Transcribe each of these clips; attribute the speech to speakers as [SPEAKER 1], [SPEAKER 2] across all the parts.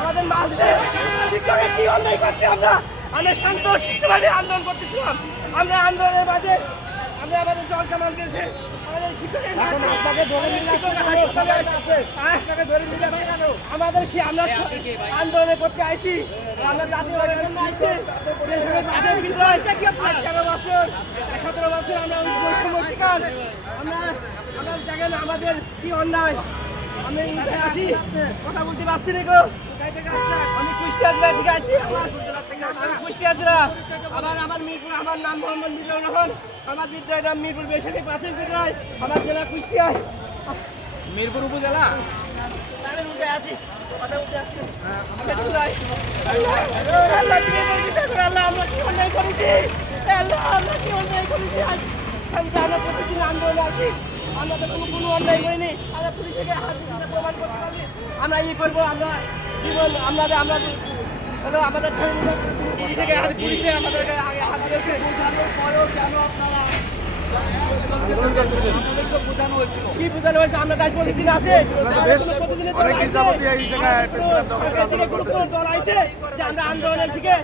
[SPEAKER 1] আমাদের মাঝে শিক্ষকের কি অন্যায় করছে আমরা? আমরা শান্ত সুষ্ঠুভাবে আন্দোলন করতেছিলাম। আমরা আন্দোলনের মাঝে আমরা আমাদের জল কামান দিয়েছে। আমাদের শিক্ষকের আমাদের সে আমরা আন্দোলন করতে আইছি। আমরা জাতীয় বছর সতেরো বছর আমরা বৈষম্য শিকার। আমরা আমাদের কি অন্যায়। কথা বলতে পারছি না গো। আমি কুষ্টিয়া জেলা থেকে আছি আমি কুষ্টিয়া জেলা। আমার আমার মিরপুর আমার নাম মোহাম্মদ মিজানুর রহমান। আমার বিদ্যালয় নাম মিরপুর বেসরকারি বিদ্যালয়। জেলা কুষ্টিয়ায়।
[SPEAKER 2] উপজেলা?
[SPEAKER 1] কি অন্যায় করেছি? আমরা কি অন্যায় করেছি? আজ আমরা প্রতিদিন আন্দোলনে আছি। আমরা তো কোনো কোনো অন্যায় করিনি। আমরা পুলিশকে হাত দিতে প্রমাণ করতে পারবি। আমরা ই করব, আমরা জীবন আমরা আমরা হলো আমাদের পুলিশকে পুলিশে আমাদেরকে আগে হাত দিয়েছে। পরেও কেন আপনারা
[SPEAKER 2] আন্দোলন করতেছেন
[SPEAKER 1] কি বোঝানো হয়েছে আমরা
[SPEAKER 2] জায়গায়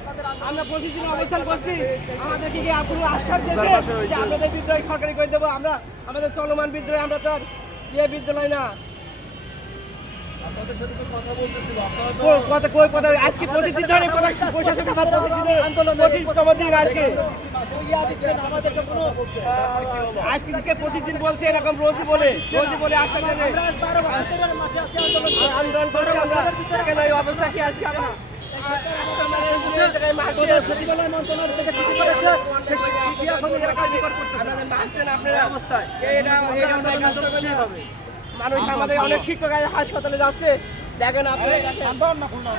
[SPEAKER 1] আমাদের অবস্থান করছি। আমাদেরকে কি কোনো আশ্বাস দিয়েছে যে সরকারি করে দেবো? আমরা চলমান বিদ্রোহ আমরা তো আর ইয়ে বিদ্যালয় না। আজকে পঁচিশ দিন বলছে এরকম রোজই বলে রোজই বলে কেন এই অবস্থা কি আজকে আমরা? সচিবালয় মন্ত্রণালয় থেকে চিঠি করেছে সে চিঠি এখন এরা কার্যকর করতেছে আপনারা অবস্থায়। এটা এটা মানুষ আমাদের অনেক শিক্ষক হাসপাতালে যাচ্ছে। দেখেন আপনি
[SPEAKER 2] আন্দোলন না খুলনা।